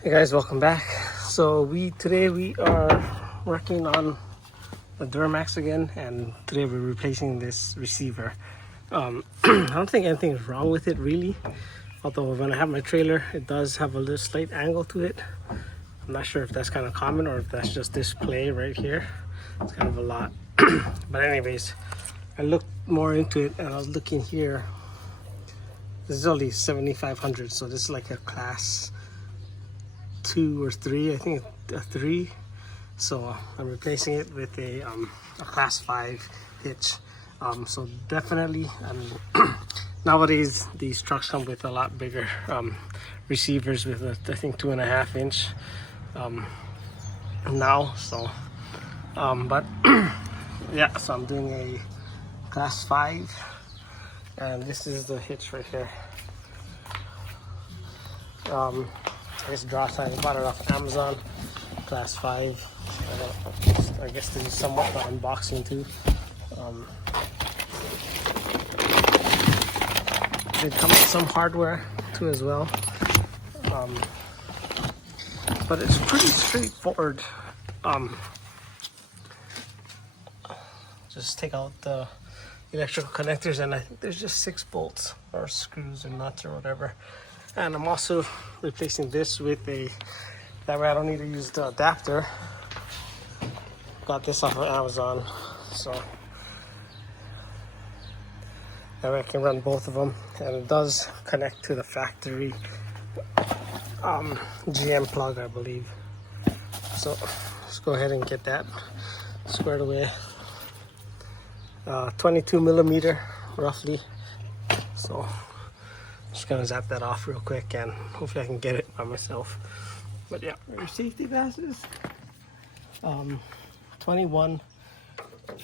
Hey guys, welcome back. So today we are working on the duramax again, and today we're replacing this receiver. I don't think anything is wrong with it really, although when I have my trailer it does have a little slight angle to it. I'm not sure if that's kind of common or if that's just this play right here. It's kind of a lot. But anyways, I looked more into it and I was looking here. This is only 7,500, so this is like a class 2 or 3. I think a 3. So I'm replacing it with a class 5 hitch. So definitely, nowadays these trucks come with a lot bigger receivers with I think 2.5 inch now. So but yeah, so I'm doing a class 5, and this is the hitch right here. It's drawtite. I bought it off Amazon, class 5. I guess this is somewhat the unboxing too. They come with some hardware too as well, but it's pretty straightforward. Just take out the electrical connectors, and I think there's just 6 bolts or screws or nuts or whatever. And I'm also replacing this with that way I don't need to use the adapter. Got this off of Amazon, so that way I can run both of them, and it does connect to the factory GM plug, I believe. So let's go ahead and get that squared away. 22 millimeter roughly, so just gonna zap that off real quick and hopefully I can get it by myself. But yeah, your safety glasses, 21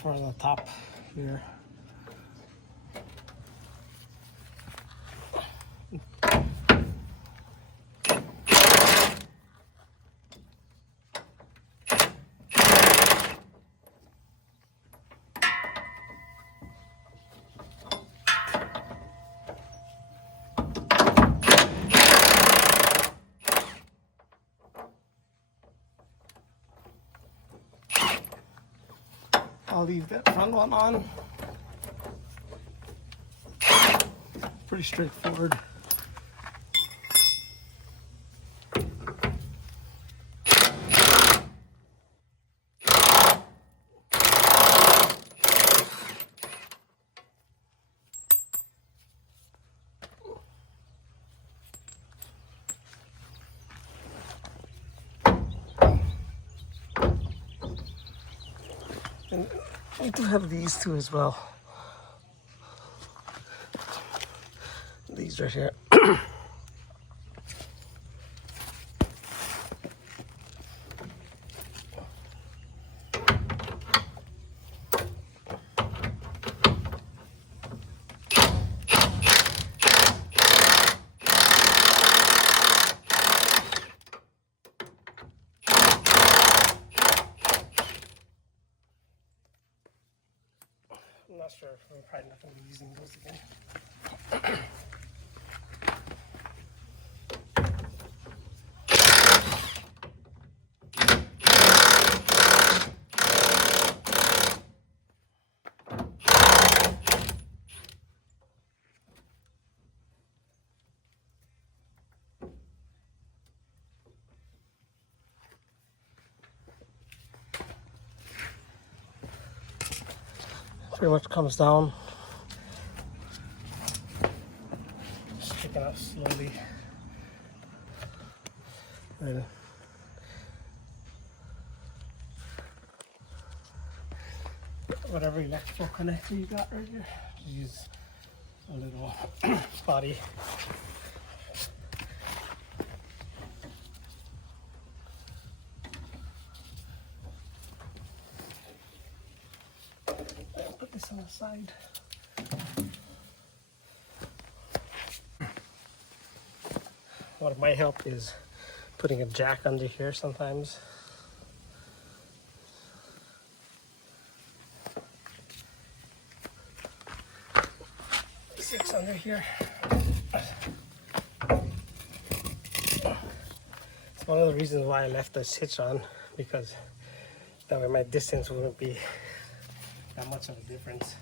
for the top here. I'll leave that front one on. Pretty straightforward. And we do have these two as well. These right here. I'm not sure if we're probably not going to be using those again. Pretty much comes down. Just take it out slowly. And whatever electrical connector you got right here, use a little spotty. Put this on the side. What might help is putting a jack under here sometimes. 6 under here. It's one of the reasons why I left this hitch on, because that way my distance wouldn't be that much of a difference.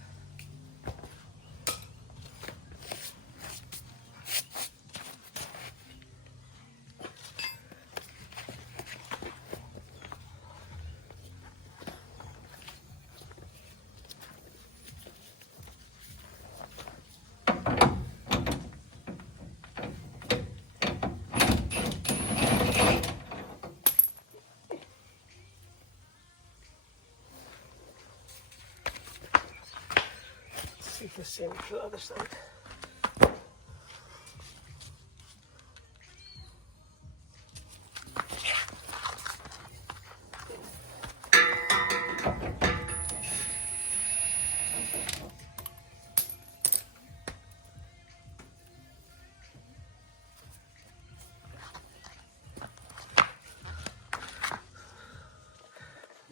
See if the same to the other side.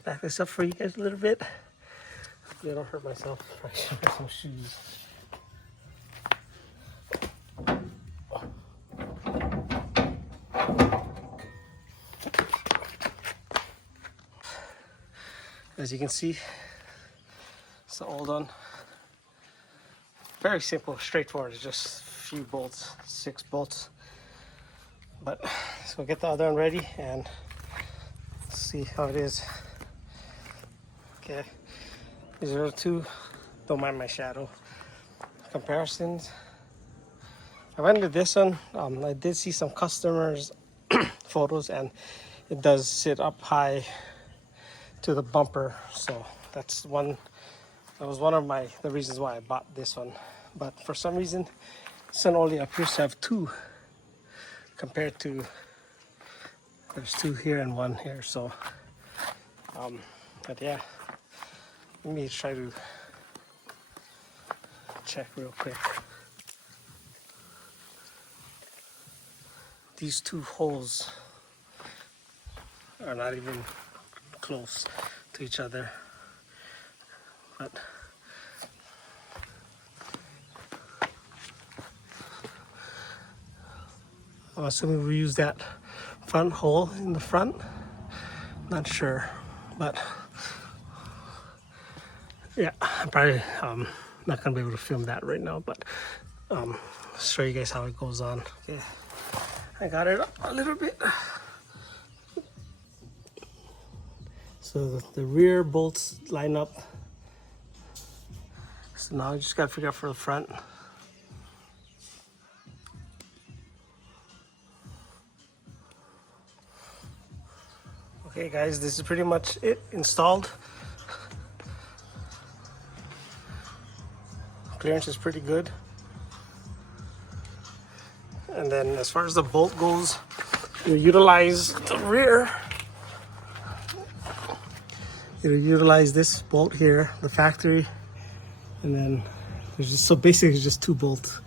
Back this up for you guys a little bit. Hopefully I don't hurt myself. I should wear some shoes. As you can see, it's all done. Very simple, straightforward. It's just a few bolts, 6 bolts. But so we'll get the other one ready and see how it is. Okay, these are the two. Don't mind my shadow. Comparisons. I went to this one. I did see some customers' photos, and it does sit up high to the bumper. So that's one. That was one of the reasons why I bought this one. But for some reason, this one only appears to have 2, compared to there's 2 here and 1 here. So, but yeah. Let me try to check real quick. These 2 holes are not even close to each other. But I'm assuming we use that front hole in the front. Not sure, but yeah, I'm probably not gonna be able to film that right now, but show you guys how it goes on. Okay, I got it up a little bit. So the rear bolts line up. So now I just gotta figure out for the front. Okay guys, this is pretty much it installed. Clearance is pretty good. And then as far as the bolt goes, you utilize the rear. You utilize this bolt here, the factory, and then there's just, so basically it's just 2 bolts.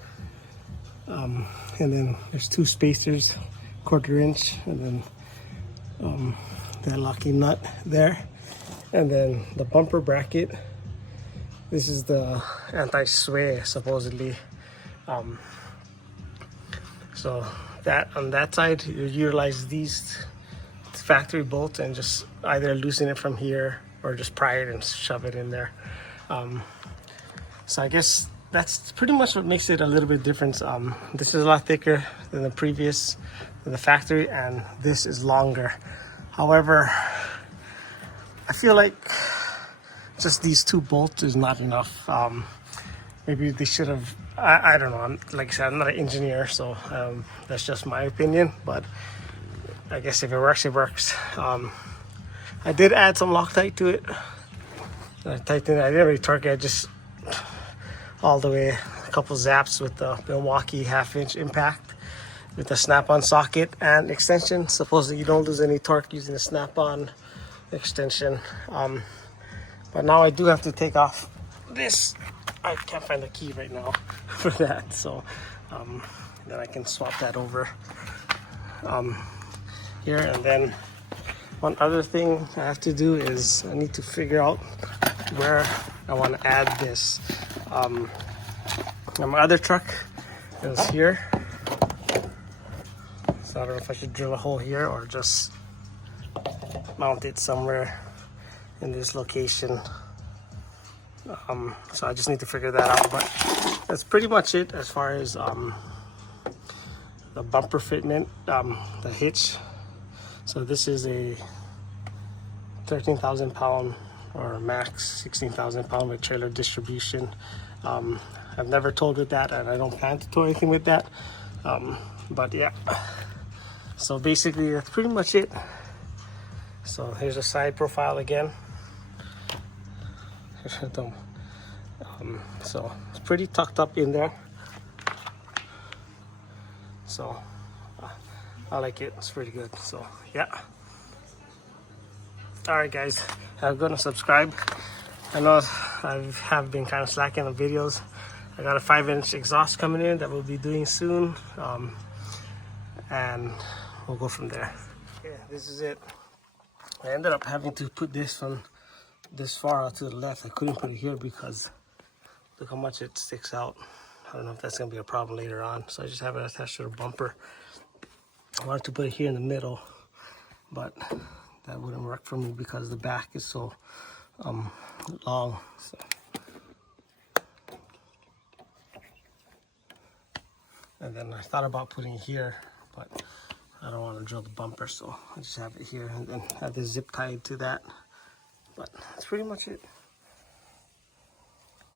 And then there's 2 spacers, 1/4 inch, and then that locking nut there. And then the bumper bracket. This is the anti-sway supposedly. So that on that side, you utilize these factory bolts and just either loosen it from here or just pry it and shove it in there. So I guess that's pretty much what makes it a little bit different. This is a lot thicker than the previous, than the factory, and this is longer. However, I feel like just these 2 bolts is not enough. Maybe they should have, I don't know. Like I said, I'm not an engineer, so that's just my opinion. But I guess if it works, it works. I did add some Loctite to it. I tightened it. I didn't really torque it. I just all the way, a couple zaps with the Milwaukee 1/2 inch impact with the snap-on socket and extension. Supposedly you don't lose any torque using the snap-on extension. But now I do have to take off this. I can't find the key right now for that, so then I can swap that over here. And then one other thing I have to do is I need to figure out where I want to add this. My other truck is here. So I don't know if I should drill a hole here or just mount it somewhere in this location. So I just need to figure that out, but that's pretty much it as far as the bumper fitment, the hitch. So this is a 13,000 pound or max 16,000 pound with trailer distribution. I've never towed with that, and I don't plan to tow anything with that. But yeah, so basically that's pretty much it. So here's a side profile again. So it's pretty tucked up in there. So I like it. It's pretty good. So yeah. All right, guys, I'm gonna subscribe. I know I have been kind of slacking on videos. I got a 5-inch exhaust coming in that we'll be doing soon, and we'll go from there. Yeah, this is it. I ended up having to put this from this far out to the left. I couldn't put it here because look how much it sticks out. I don't know if that's gonna be a problem later on, so I just have it attached to the bumper. I wanted to put it here in the middle, but that wouldn't work for me because the back is so long. So. And then I thought about putting it here, but I don't want to drill the bumper, so I just have it here and then have this zip tied to that. But that's pretty much it.